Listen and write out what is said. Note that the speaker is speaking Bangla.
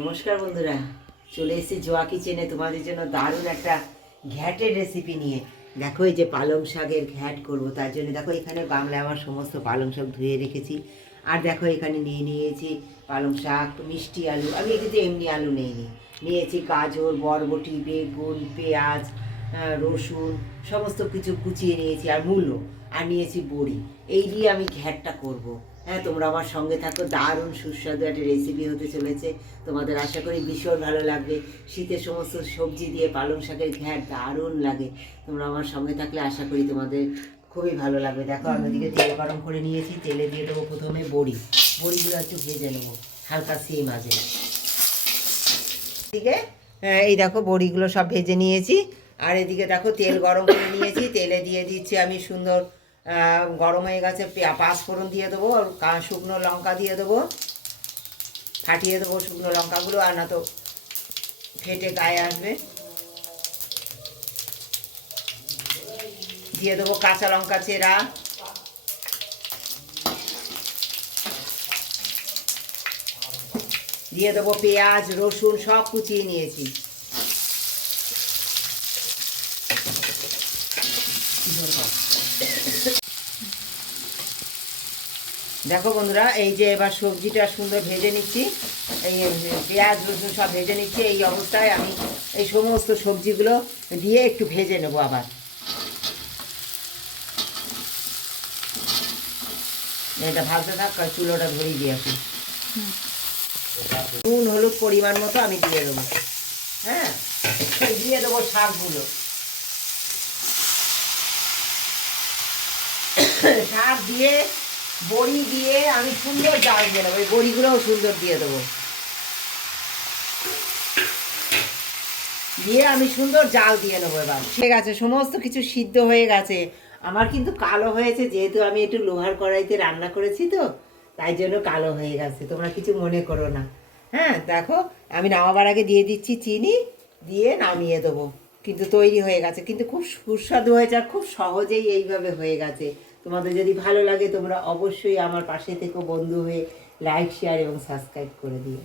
নমস্কার বন্ধুরা, চলে এসেছি জোয়া কিচেনে তোমাদের জন্য দারুণ একটা ঘ্যাটের রেসিপি নিয়ে। দেখো এই যে পালং শাকের ঘ্যাট করব, তার জন্য দেখো এখানে গামলায় আমার সমস্ত পালং শাক ধুয়ে রেখেছি। আর দেখো এখানে নিয়েছি পালং শাক, মিষ্টি আলু, আমি কিন্তু এমনি আলু নিয়েছি গাজর, বরবটি, বেগুন, পেঁয়াজ, রসুন, সমস্ত কিছু কুচিয়ে নিয়েছি, আর মূলো, আর নিয়েছি বড়ি। এই দিয়ে আমি ঘ্যাটটা করব। হ্যাঁ, তোমরা আমার সঙ্গে থাকো, দারুণ সুস্বাদু একটা রেসিপি হতে চলেছে। তোমাদের আশা করি ভীষণ ভালো লাগবে। শীতের সমস্ত সবজি দিয়ে পালং শাকের ঘ্যাট দারুণ লাগে। তোমরা আমার সঙ্গে থাকলে আশা করি তোমাদের খুবই ভালো লাগবে। দেখো আমি ওদিকে তেল গরম করে নিয়েছি, তেলে দিয়ে দেবো প্রথমে বড়িগুলো একটু ভেজে নেবো হালকা সিম আঁচে। এদিকে এই দেখো বড়িগুলো সব ভেজে নিয়েছি, আর এদিকে দেখো তেল গরম করে নিয়েছি, তেলে দিয়ে দিচ্ছি আমি সুন্দর গরম হয়ে গেছে, পাঁচফোড়ন দিয়ে দেবো, আর শুকনো লঙ্কা দিয়ে দেবো, ফাটিয়ে দেবো শুকনো লঙ্কাগুলো, আর না তো ফেটে গায়ে আসবে। দিয়ে দেবো কাঁচা লঙ্কা চেরা, দিয়ে দেবো পেঁয়াজ, রসুন সব কুচিয়ে নিয়েছি। দেখো বন্ধুরা, এই যে এবার সবজিটা সুন্দর ভেজে নিচ্ছি, এই পেঁয়াজ রসুন সব ভেজে নিচ্ছি। এই অবস্থায় আমি এই সমস্ত সবজিগুলো দিয়ে একটু ভেজে নেবো। আবার এটা ভাজতে থাক, চুলোটা ধরিয়ে দিয়ে আসি। নুন হলুদ পরিমাণ মতো আমি দিয়ে দেবো। হ্যাঁ, দিয়ে দেবো শাকগুলো, শাক দিয়ে বড়ি দিয়ে আমি সুন্দর জাল দিয়ে দেবো। এই বড়িগুলোও সুন্দর দিয়ে দেবো, দিয়ে আমি সুন্দর জাল দিয়ে নেবো। এবার ঠিক আছে, সমস্ত কিছু সিদ্ধ হয়ে গেছে। আমার কিন্তু কালো হয়েছে, যেহেতু আমি একটু লোহার কড়াইতে রান্না করেছি তো, তাই জন্য কালো হয়ে গেছে, তোমরা কিছু মনে করো না। হ্যাঁ, দেখো আমি নামাবার আগে দিয়ে দিচ্ছি চিনি, দিয়ে নামিয়ে দেবো। কিন্তু তৈরি হয়ে গেছে, কিন্তু খুব সুস্বাদু হয়েছে, আর খুব সহজেই এইভাবে হয়ে গেছে। তোমাদের যদি ভালো লাগে তোমরা অবশ্যই আমার পাশে থেকো বন্ধু হয়ে, লাইক শেয়ার এবং সাবস্ক্রাইব করে দিও।